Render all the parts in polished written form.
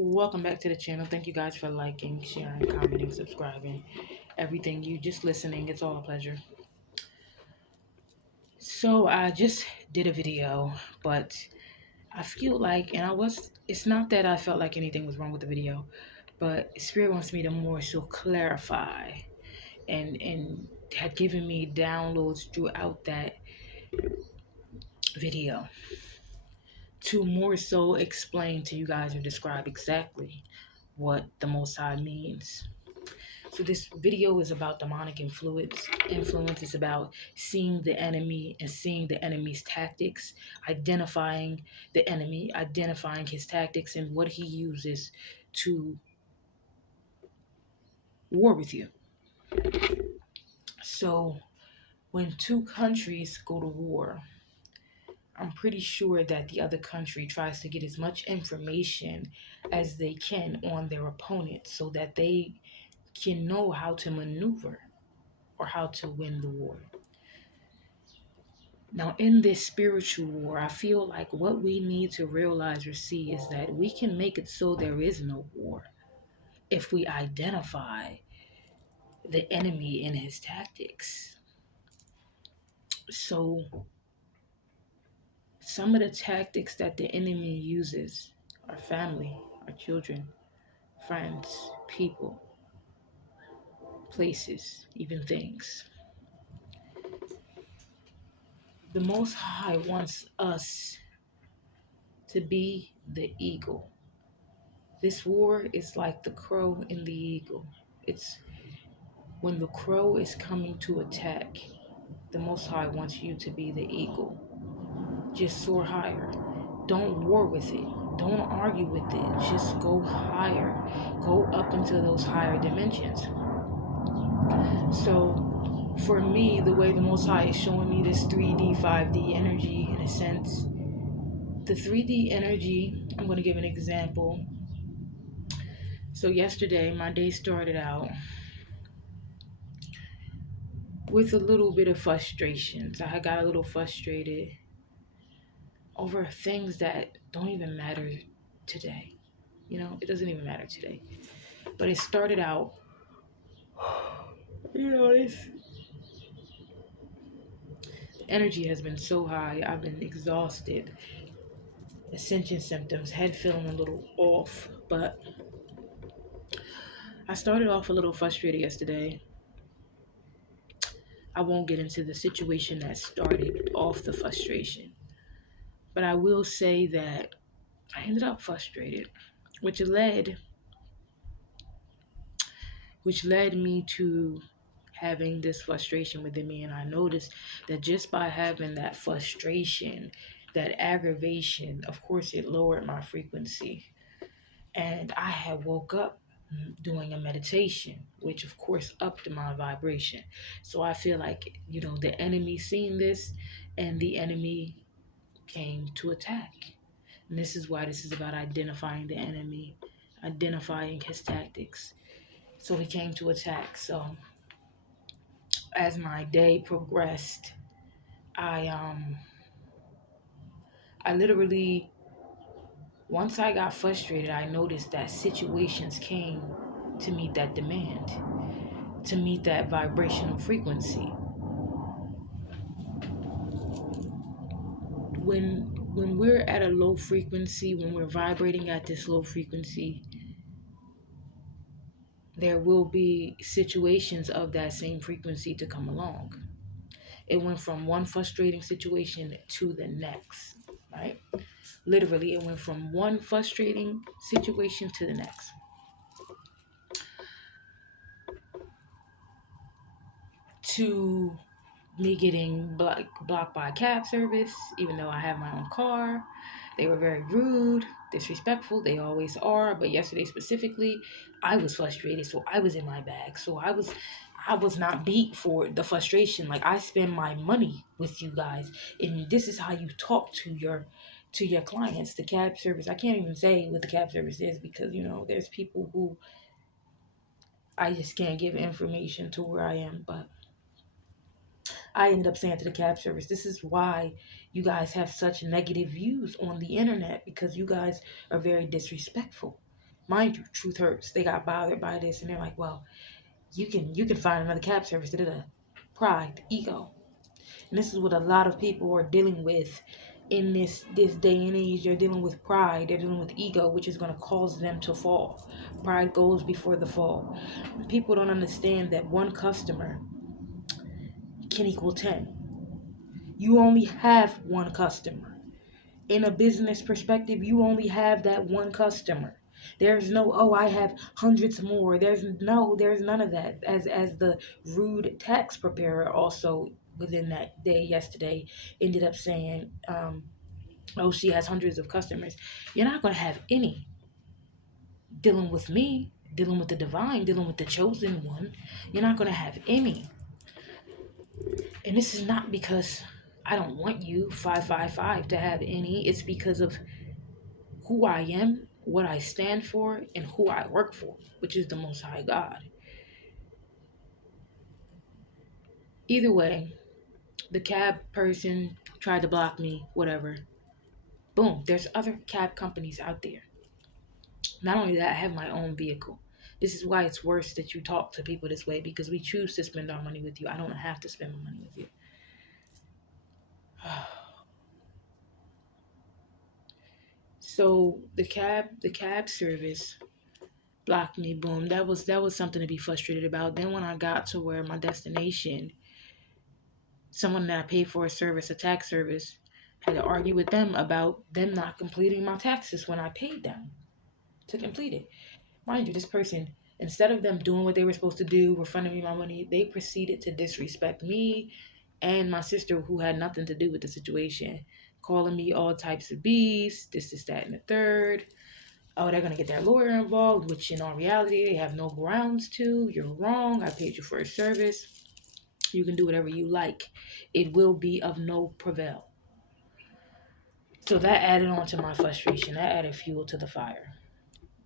Welcome back to the channel. Thank you guys for liking, sharing, commenting, subscribing, everything. You just listening. It's all a pleasure. So I just did a video, but I feel like, it's not that I felt like anything was wrong with the video, but Spirit wants me to more so clarify and had given me downloads throughout that video to more so explain to you guys or describe exactly what the Most High means. So this video is about demonic influence. Influence is about seeing the enemy and seeing the enemy's tactics, identifying the enemy, identifying his tactics and what he uses to war with you. So when two countries go to war, I'm pretty sure that the other country tries to get as much information as they can on their opponent so that they can know how to maneuver or how to win the war. Now, in this spiritual war, I feel like what we need to realize or see is that we can make it so there is no war if we identify the enemy and his tactics. So, some of the tactics that the enemy uses are family, our children, friends, people, places, even things. The Most High wants us to be the eagle. This war is like the crow and the eagle. It's when the crow is coming to attack, the Most High wants you to be the eagle. Just soar higher. Don't war with it. Don't argue with it. Just go higher. Go up into those higher dimensions. So, for me, the way the Most High is showing me this 3D, 5D energy, in a sense, the 3D energy, I'm going to give an example. So, yesterday, my day started out with a little bit of frustrations. I got a little frustrated over things that don't even matter today. It doesn't even matter today. But it started out, this energy has been so high. I've been exhausted. Ascension symptoms, head feeling a little off. But I started off a little frustrated yesterday. I won't get into the situation that started off the frustration. But I will say that I ended up frustrated, which led me to having this frustration within me. And I noticed that just by having that frustration, that aggravation, of course, it lowered my frequency. And I had woke up doing a meditation, which of course upped my vibration. So I feel like, the enemy seen this and the enemy came to attack. And this is why this is about identifying the enemy, identifying his tactics. So he came to attack. So as my day progressed, I I literally, once I got frustrated, I noticed that situations came to meet that demand, to meet that vibrational frequency. When we're at a low frequency, when we're vibrating at this low frequency, there will be situations of that same frequency to come along. It went from one frustrating situation to the next, right? Literally, it went from one frustrating situation to the next. To me getting blocked by a cab service, even though I have my own car. They were very rude, disrespectful. They always are. But yesterday specifically, I was frustrated, so I was in my bag. So I was not beat for the frustration. Like, I spend my money with you guys, and this is how you talk to your clients. The cab service. I can't even say what the cab service is because there's people who I just can't give information to where I am, but I ended up saying to the cab service, this is why you guys have such negative views on the internet, because you guys are very disrespectful. Mind you, truth hurts. They got bothered by this, and they're like, "Well, you can find another cab service." Da da da. Pride, ego, and this is what a lot of people are dealing with in this day and age. They're dealing with pride. They're dealing with ego, which is going to cause them to fall. Pride goes before the fall. People don't understand that one customer can equal 10. You only have one customer. In a business perspective, you only have that one customer. There's no, oh, I have hundreds more. There's none of that. As the rude tax preparer also within that day yesterday ended up saying, oh, she has hundreds of customers. You're not going to have any dealing with me, dealing with the divine, dealing with the chosen one. You're not going to have any. And this is not because I don't want you, 555, to have any. It's because of who I am, what I stand for, and who I work for, which is the Most High God. Either way, the cab person tried to block me, whatever. Boom, there's other cab companies out there. Not only that, I have my own vehicle. This is why it's worse that you talk to people this way, because we choose to spend our money with you. I don't have to spend my money with you. So the cab service blocked me. Boom. That was something to be frustrated about. Then when I got to where my destination, someone that I paid for a service, a tax service, had to argue with them about them not completing my taxes when I paid them to complete it. Mind you, this person, instead of them doing what they were supposed to do, refunding me my money, they proceeded to disrespect me and my sister, who had nothing to do with the situation, calling me all types of beasts, this, that, and the third. Oh, they're going to get their lawyer involved, which in all reality, they have no grounds to. You're wrong. I paid you for a service. You can do whatever you like. It will be of no prevail. So that added on to my frustration. That added fuel to the fire.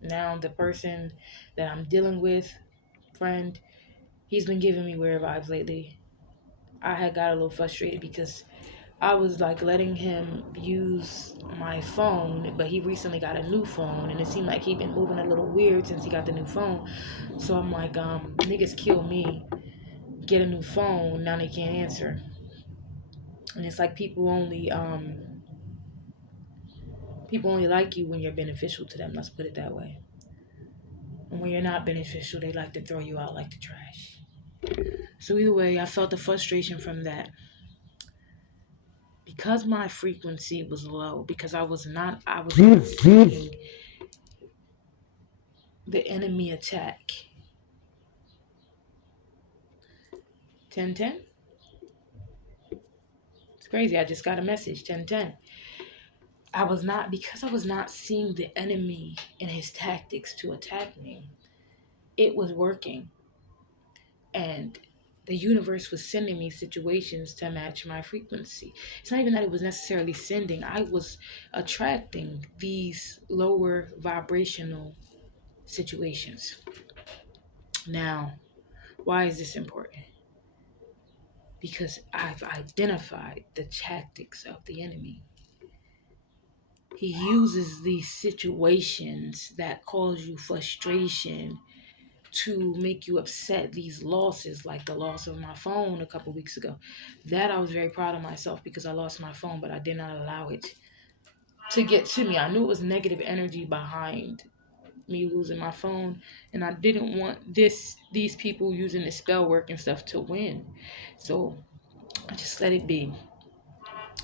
Now the person that I'm dealing with, friend, he's been giving me weird vibes lately. I had got a little frustrated because I was like letting him use my phone, but he recently got a new phone, and it seemed like he'd been moving a little weird since he got the new phone. So I'm like, niggas kill me, get a new phone, now they can't answer. And it's like people only like you when you're beneficial to them, let's put it that way. And when you're not beneficial, they like to throw you out like the trash. So either way, I felt the frustration from that. Because my frequency was low, because I was not seeing the enemy attack. 1010? It's crazy. I just got a message. 1010. Because I was not seeing the enemy and his tactics to attack me, it was working. And the universe was sending me situations to match my frequency. It's not even that it was necessarily sending, I was attracting these lower vibrational situations. Now, why is this important? Because I've identified the tactics of the enemy. He uses these situations that cause you frustration to make you upset. These losses, like the loss of my phone a couple weeks ago, that I was very proud of myself because I lost my phone, but I did not allow it to get to me. I knew it was negative energy behind me losing my phone, and I didn't want these people using the spell work and stuff to win. So I just let it be.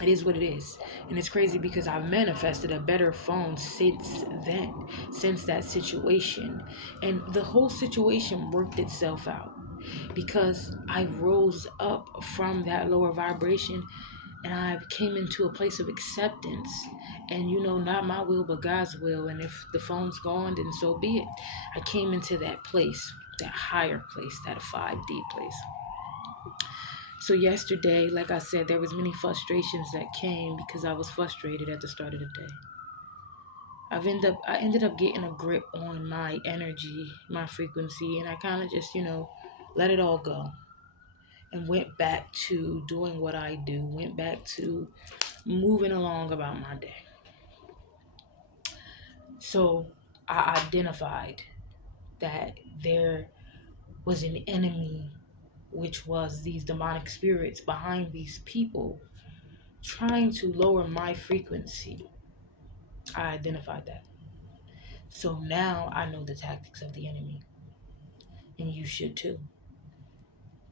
It is what it is. And it's crazy because I've manifested a better phone since then, since that situation. And the whole situation worked itself out because I rose up from that lower vibration and I came into a place of acceptance. And not my will, but God's will. And if the phone's gone, then so be it. I came into that place, that higher place, that 5D place. So yesterday, like I said, there was many frustrations that came because I was frustrated at the start of the day. I ended up getting a grip on my energy, my frequency, and I kind of just, let it all go and went back to doing what I do, went back to moving along about my day. So I identified that there was an enemy, which was these demonic spirits behind these people trying to lower my frequency. I identified that. So now I know the tactics of the enemy, and you should too.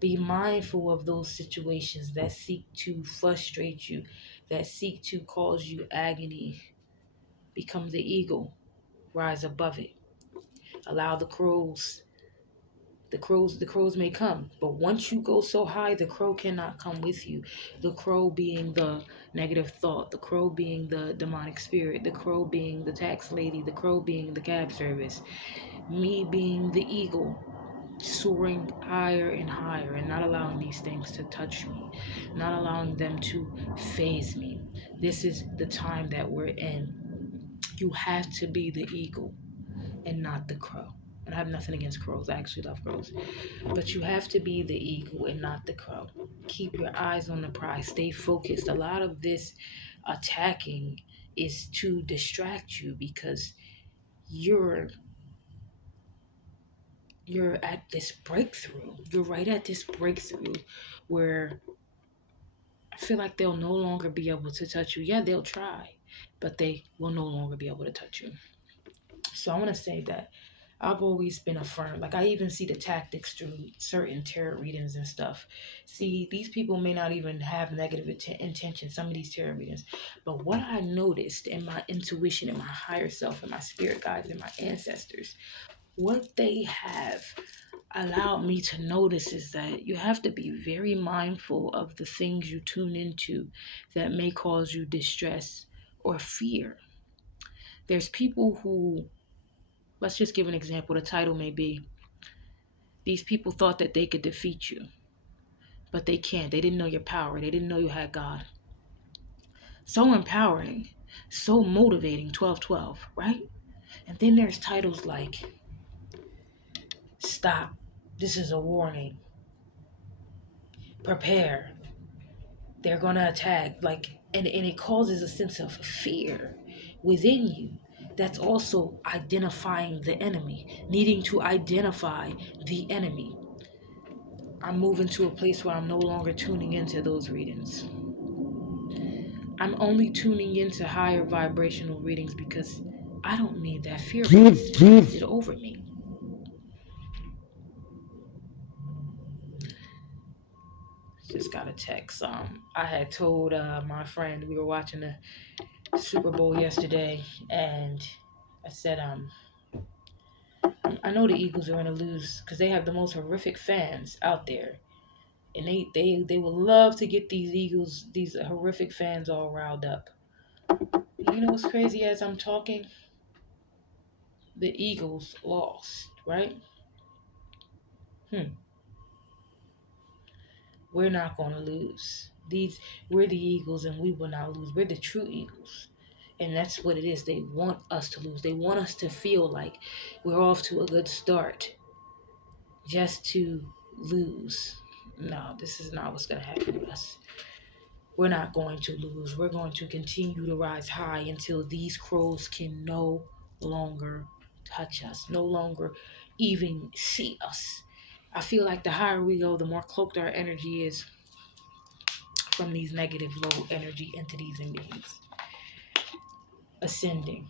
Be mindful of those situations that seek to frustrate you, that seek to cause you agony. Become the eagle, rise above it. Allow the crows may come, but once you go so high, the crow cannot come with you. The crow being the negative thought, the crow being the demonic spirit, the crow being the tax lady, the crow being the cab service, me being the eagle, soaring higher and higher and not allowing these things to touch me, not allowing them to phase me. This is the time that we're in. You have to be the eagle and not the crow. And I have nothing against crows. I actually love crows. But you have to be the eagle and not the crow. Keep your eyes on the prize. Stay focused. A lot of this attacking is to distract you because you're you're at this breakthrough. You're right at this breakthrough where I feel like they'll no longer be able to touch you. Yeah, they'll try, but they will no longer be able to touch you. So I want to say that I've always been affirmed. Like I even see the tactics through certain tarot readings and stuff. See, these people may not even have negative intentions, some of these tarot readings. But what I noticed in my intuition, in my higher self, in my spirit guides, and my ancestors, what they have allowed me to notice is that you have to be very mindful of the things you tune into that may cause you distress or fear. There's people who, let's just give an example. The title may be, these people thought that they could defeat you, but they can't. They didn't know your power. They didn't know you had God. So empowering, so motivating, 1212, right? And then there's titles like, Stop, this is a warning, Prepare, they're gonna attack, like, and it causes a sense of fear within you. That's also identifying the enemy, needing to identify the enemy. I'm moving to a place where I'm no longer tuning into those readings. I'm only tuning into higher vibrational readings because I don't need that fear projected over me. Just got a text. I had told my friend, we were watching the Super Bowl yesterday, and I said, I know the Eagles are gonna lose because they have the most horrific fans out there, and they would love to get these Eagles, these horrific fans, all riled up. You know what's crazy? As I'm talking, the Eagles lost, right? We're not gonna lose. We're the Eagles, and we will not lose. We're the true Eagles. And that's what it is. They want us to lose. They want us to feel like we're off to a good start just to lose. No, this is not what's going to happen to us. We're not going to lose. We're going to continue to rise high until these crows can no longer touch us, no longer even see us. I feel like the higher we go, the more cloaked our energy is from these negative low energy entities and beings. Ascending.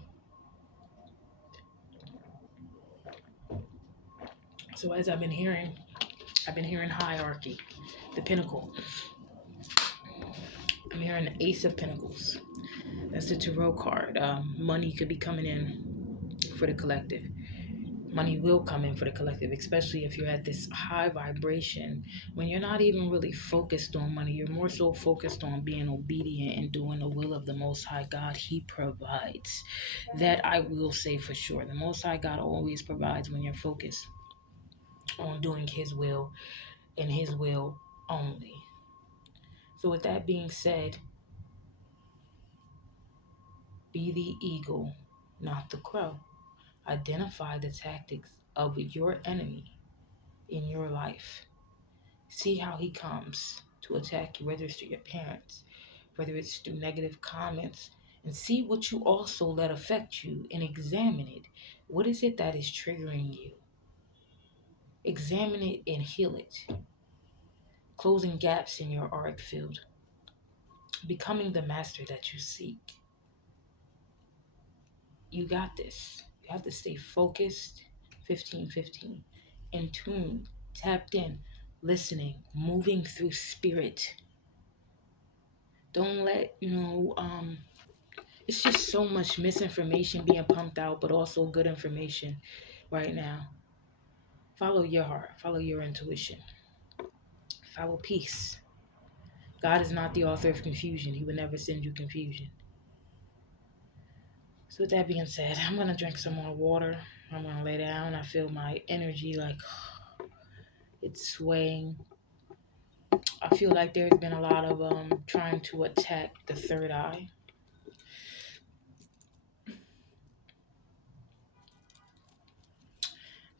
So as I've been hearing hierarchy, the pinnacle. I'm hearing the Ace of Pentacles. That's the tarot card. Money could be coming in for the collective. Money will come in for the collective, especially if you're at this high vibration. When you're not even really focused on money, you're more so focused on being obedient and doing the will of the Most High God. He provides. That I will say for sure. The Most High God always provides when you're focused on doing His will and His will only. So with that being said, be the eagle, not the crow. Identify the tactics of your enemy in your life. See how he comes to attack you, whether it's through your parents, whether it's through negative comments, And see what you also let affect you and examine it. What is it that is triggering you? Examine it and heal it. Closing gaps in your auric field. Becoming the master that you seek. You got this. You have to stay focused. 1515. In tune. Tapped in. Listening. Moving through spirit. Don't let, it's just so much misinformation being pumped out, but also good information right now. Follow your heart. Follow your intuition. Follow peace. God is not the author of confusion. He would never send you confusion. So with that being said, I'm going to drink some more water. I'm going to lay down. I feel my energy like it's swaying. I feel like there's been a lot of trying to attack the third eye.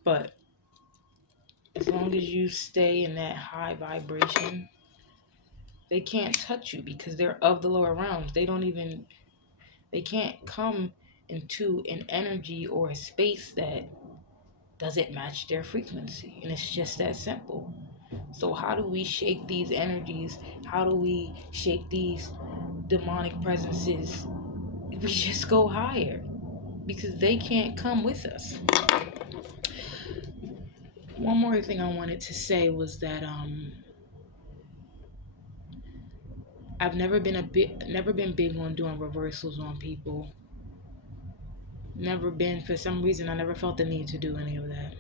But as long as you stay in that high vibration, they can't touch you because they're of the lower realms. They can't come into an energy or a space that doesn't match their frequency. And it's just that simple. So how do we shake these energies? How do we shake these demonic presences? We just go higher because they can't come with us. One more thing I wanted to say was that I've never been big on doing reversals on people. Never been, for some reason I never felt the need to do any of that.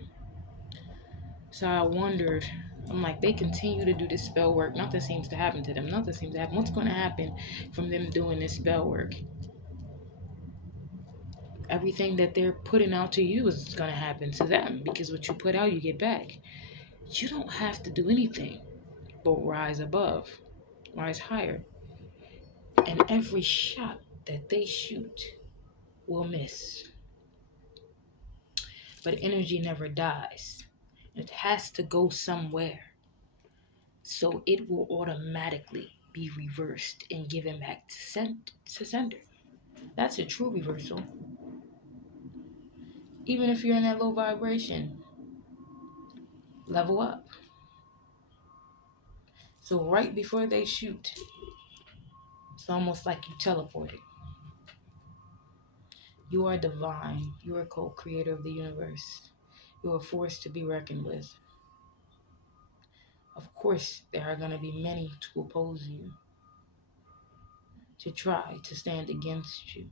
So I wondered, I'm like, they continue to do this spell work. Nothing seems to happen to them. Nothing seems to happen. What's going to happen from them doing this spell work? Everything that they're putting out to you is going to happen to them because what you put out, you get back. You don't have to do anything but rise above, rise higher. And every shot that they shoot will miss. But energy never dies. It has to go somewhere. So it will automatically be reversed and given back to sender. That's a true reversal. Even if you're in that low vibration, level up. So right before they shoot, it's almost like you teleported. You are divine. You are a co-creator of the universe. You are a force to be reckoned with. Of course, there are going to be many to oppose you, to try to stand against you.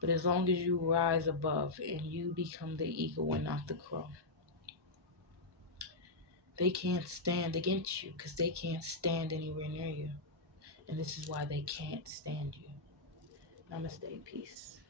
But as long as you rise above and you become the eagle and not the crow, they can't stand against you because they can't stand anywhere near you. And this is why they can't stand you. Namaste, peace.